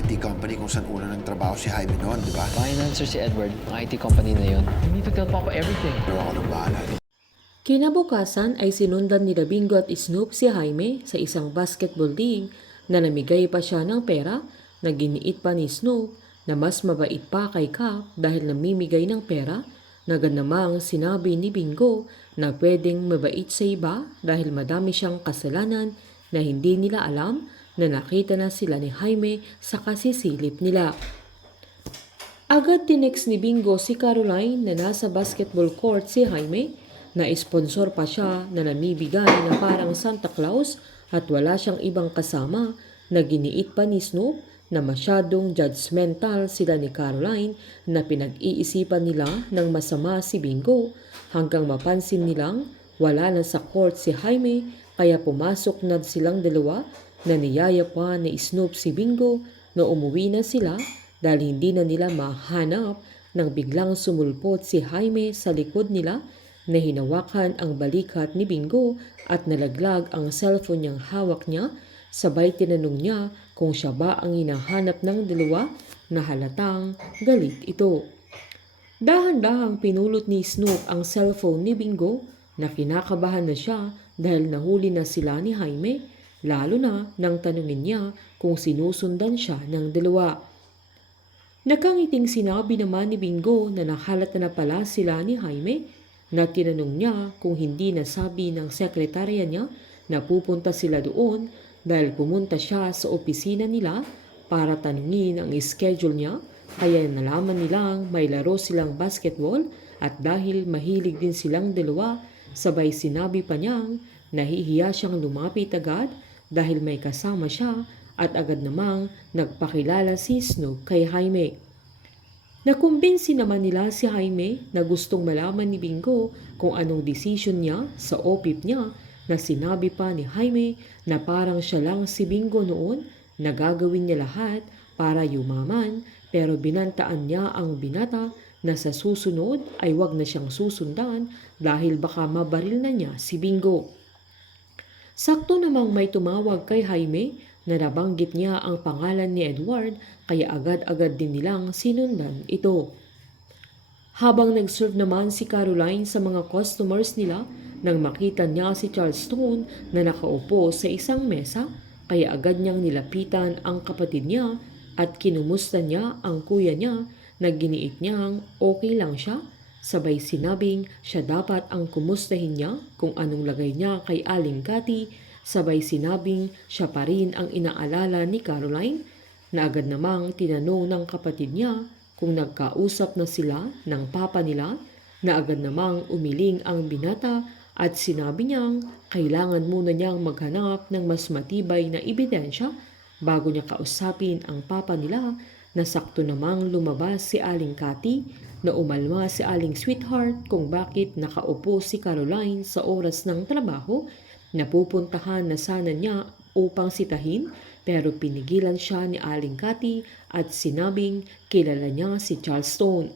IT company kung saan una nagtrabaho si Jaime noon, di ba? Financer si Edward, ang IT company na yun. You need to tell Papa everything. Pero ako nang bahala. Kinabukasan ay sinundan ni Bingo at Snoop si Jaime sa isang basketball league na namigay pa siya ng pera na giniit pa ni Snoop na mas mabait pa kay Cap dahil namimigay ng pera na ganamang sinabi ni Bingo na pwedeng mabait sa iba dahil madami siyang kasalanan na hindi nila alam na nakita na sila ni Jaime sa kasisilip nila. Agad tinext ni Bingo si Caroline na nasa basketball court si Jaime na sponsor pa siya na namibigay na parang Santa Claus at wala siyang ibang kasama na giniit pa ni Snoop na masyadong judgmental sila ni Caroline na pinag-iisipan nila ng masama si Bingo hanggang mapansin nilang wala na sa court si Jaime kaya pumasok na silang dalawa na niyaya pa ni Snoop si Bingo na umuwi na sila dahil hindi na nila mahanap nang biglang sumulpot si Jaime sa likod nila na hinawakan ang balikat ni Bingo at nalaglag ang cellphone niyang hawak niya, sabay tinanong niya kung siya ba ang hinahanap ng dalawa na halatang galit ito. Dahan-dahang pinulot ni Snoop ang cellphone ni Bingo na kinakabahan na siya dahil nahuli na sila ni Jaime, lalo na nang tanungin niya kung sinusundan siya ng dalawa. Nakangiting sinabi naman ni Bingo na nahalata na pala sila ni Jaime na tinanong niya kung hindi nasabi ng sekretarya niya na pupunta sila doon dahil pumunta siya sa opisina nila para tanungin ang schedule niya kaya nalaman nilang may laro silang basketball at dahil mahilig din silang dalawa sabay sinabi pa niyang nahihiya siyang lumapit agad dahil may kasama siya at agad namang nagpakilala si Snoop kay Jaime. Nakumbinsi naman nila si Jaime na gustong malaman ni Bingo kung anong desisyon niya sa OPIP niya na sinabi pa ni Jaime na parang siya lang si Bingo noon na gagawin niya lahat para yumaman pero binantaan niya ang binata na sa susunod ay wag na siyang susundan dahil baka mabaril na niya si Bingo. Sakto namang may tumawag kay Jaime na nabanggit niya ang pangalan ni Edward kaya agad-agad din nilang sinundan ito. Habang nag-serve naman si Caroline sa mga customers nila nang makita niya si Charles Stone na nakaupo sa isang mesa kaya agad niyang nilapitan ang kapatid niya at kinumusta niya ang kuya niya na giniit niyang okay lang siya. Sabay sinabing siya dapat ang kumustahin niya kung anong lagay niya kay Aling Cathy. Sabay sinabing siya pa rin ang inaalala ni Caroline na agad namang tinanong ng kapatid niya kung nagkausap na sila ng papa nila na agad namang umiling ang binata at sinabi niyang kailangan muna niyang maghanap ng mas matibay na ebidensya bago niya kausapin ang papa nila na sakto namang lumabas si Aling Cathy na umalma si Aling Sweetheart kung bakit nakaupo si Caroline sa oras ng trabaho na pupuntahan na sana niya upang sitahin pero pinigilan siya ni Aling Cathy at sinabing kilala niya si Charles Stone.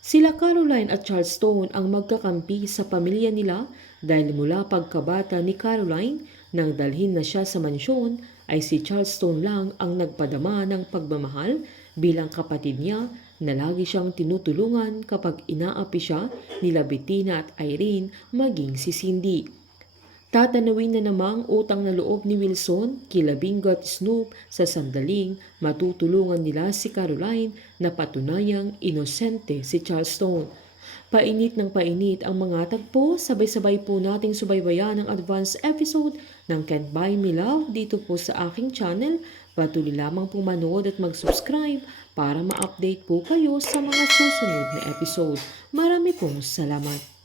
Sila Caroline at Charles Stone ang magkakampi sa pamilya nila dahil mula pagkabata ni Caroline nang dalhin na siya sa mansyon ay si Charles Stone lang ang nagpadama ng pagmamahal bilang kapatid niya na lagi siyang tinutulungan kapag inaapi siya nila Bettina at Irene maging si Cindy. Tatanawin na namang utang na loob ni Wilson kila Bingo at Snoop sa sandaling matutulungan nila si Caroline na patunayang inosente si Charles Stone. Painit ng painit ang mga tagpo, sabay-sabay po nating subaybayan ang advance episode ng Can't Buy Me Love dito po sa aking channel. Patuloy lamang po manood at mag-subscribe para ma-update po kayo sa mga susunod na episode. Marami pong salamat.